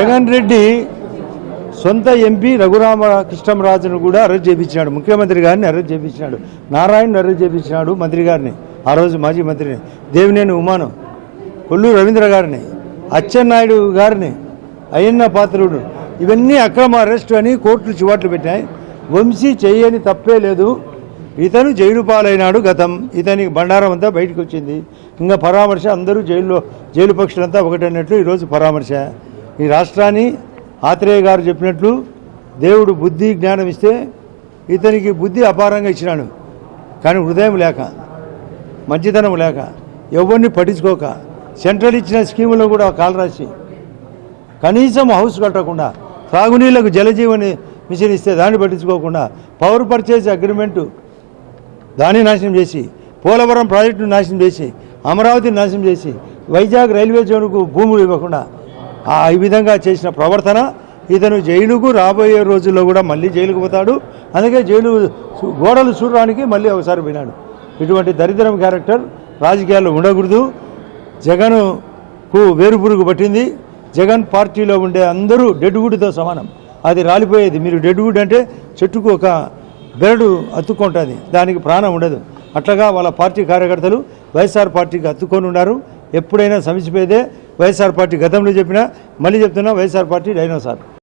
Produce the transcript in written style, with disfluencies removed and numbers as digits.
జగన్ రెడ్డి సొంత ఎంపీ రఘురామకృష్ణరాజును కూడా అరెస్ట్ చేయించినాడు. ముఖ్యమంత్రి గారిని అరెస్ట్ చేయించినాడు. నారాయణను అరెస్ట్ చేయించినాడు. మంత్రి గారిని, ఆ రోజు మాజీ మంత్రిని, దేవినేని ఉమాను, కొల్లూరు రవీంద్ర గారిని, అచ్చెన్నాయుడు గారిని, అయ్యన్న పాత్రుడు, ఇవన్నీ అక్రమ అరెస్టు అని కోర్టులు చివాట్లు పెట్టాయి. వంశీ చేయని తప్పే లేదు. ఇతను జైలు పాలైనాడు. గతం ఇతనికి బండారం అంతా బయటకు వచ్చింది. ఇంకా పరామర్శ, అందరూ జైలు పక్షులంతా ఒకటన్నట్లు ఈరోజు పరామర్శ. ఈ రాష్ట్రాన్ని ఆత్రేయ గారు చెప్పినట్లు దేవుడు బుద్ధి జ్ఞానం ఇస్తే ఇతనికి బుద్ధి అపారంగా ఇచ్చినాడు. కానీ హృదయం లేక, మంచితనం లేక, ఎవరిని పట్టించుకోక, సెంట్రల్ ఇచ్చిన స్కీములో కూడా కాలు రాసి కనీసం హౌస్ కట్టకుండా, తాగునీళ్లకు జలజీవని మిషన్ ఇస్తే దాన్ని పట్టించుకోకుండా, పవర్ పర్చేజ్ అగ్రిమెంటు దాన్ని నాశనం చేసి, పోలవరం ప్రాజెక్టును నాశనం చేసి, అమరావతిని నాశనం చేసి, వైజాగ్ రైల్వే జోన్కు భూములు ఇవ్వకుండా ఈ విధంగా చేసిన ప్రవర్తన, ఇతను జైలుకు రాబోయే రోజుల్లో కూడా మళ్ళీ జైలుకు పోతాడు. అందుకే జైలు గోడలు చూడడానికి మళ్ళీ ఒకసారి పోయినాడు. ఇటువంటి దరిద్రం క్యారెక్టర్ రాజకీయాల్లో ఉండకూడదు. జగన్కు వేరుపురుగు పట్టింది. జగన్ పార్టీలో ఉండే అందరూ డెడ్వుడ్తో సమానం. అది రాలిపోయేది. మీరు డెడ్వుడ్ అంటే చెట్టుకు ఒక బెరడు అతుక్కుంటుంది, దానికి ప్రాణం ఉండదు. అట్లాగా వాళ్ళ పార్టీ కార్యకర్తలు వైఎస్ఆర్ పార్టీకి అతుక్కొని ఉన్నారు. ఎప్పుడైనా సమసిపోయేదే. వైఎస్ఆర్ పార్టీ గతంలో చెప్పినా మళ్ళీ చెప్తున్నా, వైఎస్ఆర్ పార్టీ డైనోసార్.